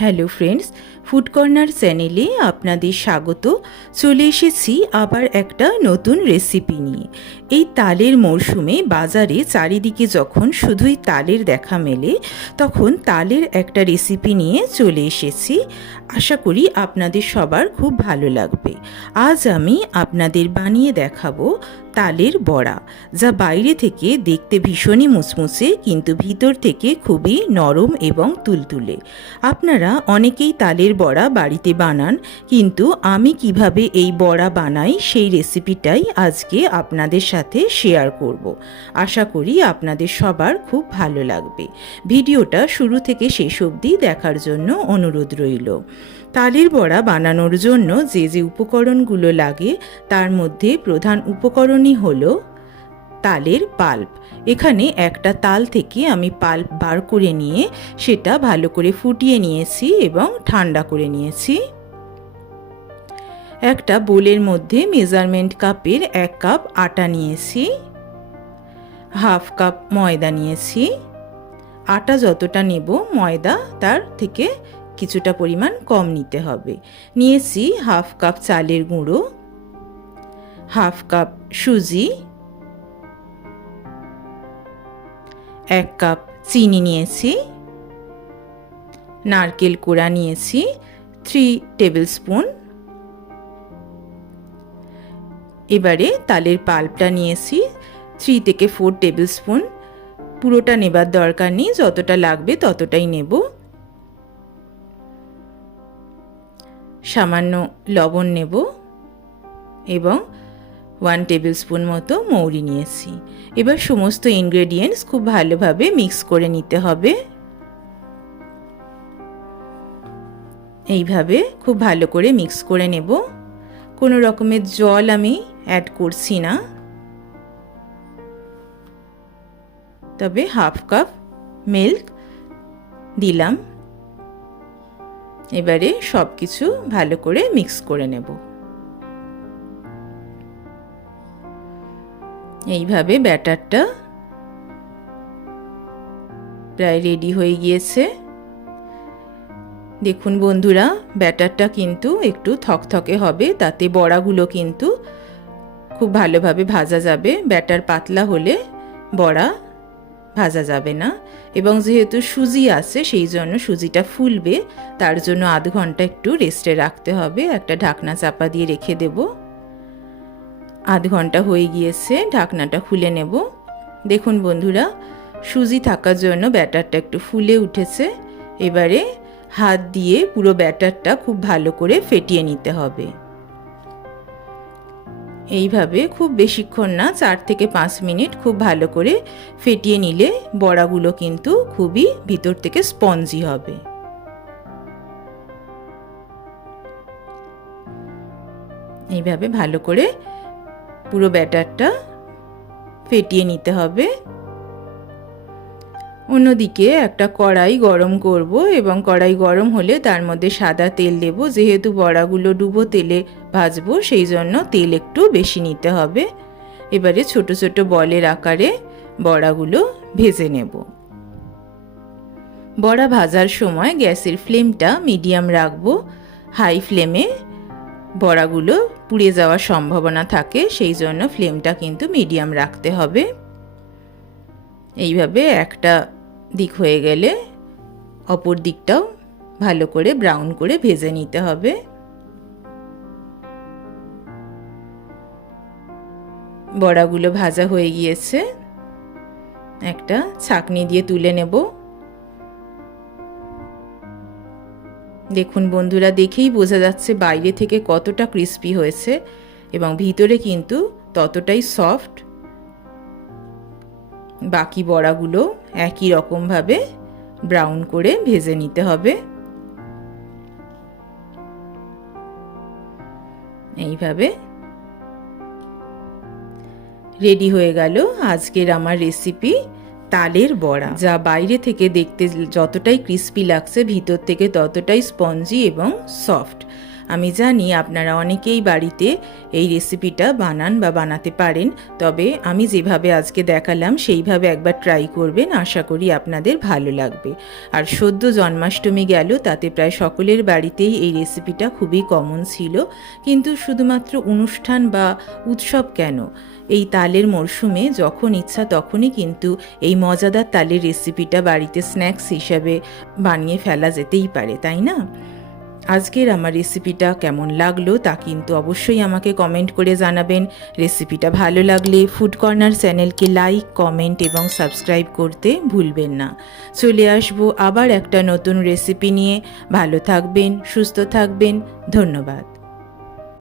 Hello friends, food corner চ্যানেলে আপনাদের স্বাগত। চলে এসেছি আবার একটা নতুন রেসিপি নিয়ে। এই তালের মরশুমে বাজারে চারিদিকে যখন শুধুই তালের দেখা মেলে, তখন তালের একটা রেসিপি নিয়ে চলে এসেছি। আশা করি আপনাদের সবার খুব ভালো লাগবে। আজ আমি আপনাদের বানিয়ে দেখাবো তালের বড়া, যা বাইরে থেকে দেখতে ভীষণই মুচমুচে কিন্তু ভিতর থেকে খুবই নরম এবং তুলতুলে। আপনারা অনেকেই তালের বড়া বাড়িতে বানান, কিন্তু আমি কীভাবে এই বড়া বানাই সেই রেসিপিটাই আজকে আপনাদের সাথে শেয়ার করব। আশা করি আপনাদের সবার খুব ভালো লাগবে। ভিডিওটা শুরু থেকে শেষ অবধি দেখার জন্য অনুরোধ রইল। তালের বড়া বানানোর জন্য যে যে উপকরণগুলো লাগে, তার মধ্যে প্রধান উপকরণই হলো, তালের পাল্প। এখানে একটা তাল থেকে আমি পাল্প বার করে নিয়ে সেটা ভালো করে ফুটিয়ে নিয়েছি এবং ঠান্ডা করে নিয়েছি। একটা বোলের মধ্যে মেজারমেন্ট কাপের এক কাপ আটা নিয়েছি, হাফ কাপ ময়দা নিয়েছি। আটা যতটা নেব ময়দা তার থেকে কিছুটা পরিমাণ কম নিতে হবে। নিয়েছি হাফ কাপ চালের গুঁড়ো। হাফ কাপ সুজি, এক কাপ চিনি নিয়েছি, নারকেল কোড়া নিয়েছি থ্রি টেবিল স্পুন এবারে তালের পাল্পটা নিয়েছি থ্রি থেকে ফোর টেবিল স্পুন পুরোটা নেবার দরকার নেই, যতটা লাগবে ততটাই নেব। সামান্য লবণ নেব এবং ওয়ান টেবিল স্পুন মতো মৌরি নিয়েছি। এবার সমস্ত ইনগ্রেডিয়েন্টস খুব ভালোভাবে মিক্স করে নিতে হবে। এইভাবে খুব ভালো করে মিক্স করে নেব। কোনো রকমের জল আমি অ্যাড করছি না। তবে হাফ কাপ মিল্ক দিলাম। এবারে সব কিছু ভালো করে মিক্স করে নেব। এইভাবে ব্যাটারটা প্রায় রেডি হয়ে গিয়েছে। দেখুন বন্ধুরা, ব্যাটারটা কিন্তু একটু থকথকে হবে, তাতে বড়াগুলো কিন্তু খুব ভালোভাবে ভাজা যাবে। ব্যাটার পাতলা হলে বড়া ভাজা যাবে না। এবং যেহেতু সুজি আছে, সেই জন্য সুজিটা ফুলবে, তার জন্য আধ ঘণ্টা একটু রেস্টে রাখতে হবে। একটা ঢাকনা চাপা দিয়ে রেখে দেব। আধ ঘণ্টা হয়ে গিয়েছে, ঢাকনাটা খুলে নেব। দেখুন বন্ধুরা, সুজি থাকার জন্য ব্যাটারটা একটু ফুলে উঠেছে। এবারে হাত দিয়ে পুরো ব্যাটারটা খুব ভালো করে ফেটিয়ে নিতে হবে। এইভাবে খুব বেশিক্ষণ না, চার থেকে পাঁচ মিনিট খুব ভালো করে ফেটিয়ে নিলে বড়াগুলো কিন্তু খুবই ভিতর থেকে স্পঞ্জি হবে। এইভাবে ভালো করে পুরো ব্যাটারটা ফেটিয়ে নিতে হবে। অন্যদিকে একটা কড়াই গরম করব এবং কড়াই গরম হলে তার মধ্যে সাদা তেল দেব। যেহেতু বড়াগুলো ডুবো তেলে ভাজবো, সেই জন্য তেল একটু বেশি নিতে হবে। এবারে ছোট ছোট বলের আকারে বড়াগুলো ভেজে নেব। বড়া ভাজার সময় গ্যাসের ফ্লেমটা মিডিয়াম রাখব। হাই ফ্লেমে বড়াগুলো পুড়ে যাওয়ার সম্ভাবনা থাকে, সেই জন্য ফ্লেমটা কিন্তু মিডিয়াম রাখতে হবে। এইভাবে একটা দিক হয়ে গেলে অপর দিকটাও ভালো করে ব্রাউন করে ভেজে নিতে হবে। বড়াগুলো ভাজা হয়ে গিয়েছে। একটা ছাকনি দিয়ে তুলে নেব। দেখুন বন্ধুরা, দেখেই বোঝা যাচ্ছে বাইরে থেকে কতটা ক্রিস্পি হয়েছে এবং ভিতরে কিন্তু ততটাই সফট বাকি বড়াগুলো একই রকমভাবে ব্রাউন করে ভেজে নিতে হবে। এইভাবে। রেডি হয়ে গেল আজকের আমার রেসিপি তালের বড়া, যা বাইরে থেকে দেখতে যতটাই ক্রিস্পি লাগছে, ভিতর থেকে ততটাই স্পঞ্জি এবং সফট আমি জানি আপনারা অনেকেই বাড়িতে এই রেসিপিটা বানান বা বানাতে পারেন, তবে আমি যেভাবে আজকে দেখালাম সেইভাবে একবার ট্রাই করবেন, আশা করি আপনাদের ভালো লাগবে। আর সদ্য জন্মাষ্টমী গেল, তাতে প্রায় সকলের বাড়িতেই এই রেসিপিটা খুবই কমন ছিল। কিন্তু শুধুমাত্র অনুষ্ঠান বা উৎসব কেন? এই তালের মরশুমে যখন ইচ্ছা তখনই কিন্তু এই মজাদার তালের রেসিপিটা বাড়িতে স্ন্যাক্স হিসাবে বানিয়ে ফেলা যেতেই পারে, তাই না? আজকের আমার রেসিপিটা কেমন লাগল তা কিন্তু অবশ্যই আমাকে কমেন্ট করে জানাবেন। রেসিপিটা ভালো লাগলে ফুড কর্নার চ্যানেলকে লাইক কমেন্ট এবং সাবস্ক্রাইব করতে ভুলবেন না। চলে আসব আবার একটা নতুন রেসিপি নিয়ে। ভালো থাকবেন, সুস্থ থাকবেন। ধন্যবাদ।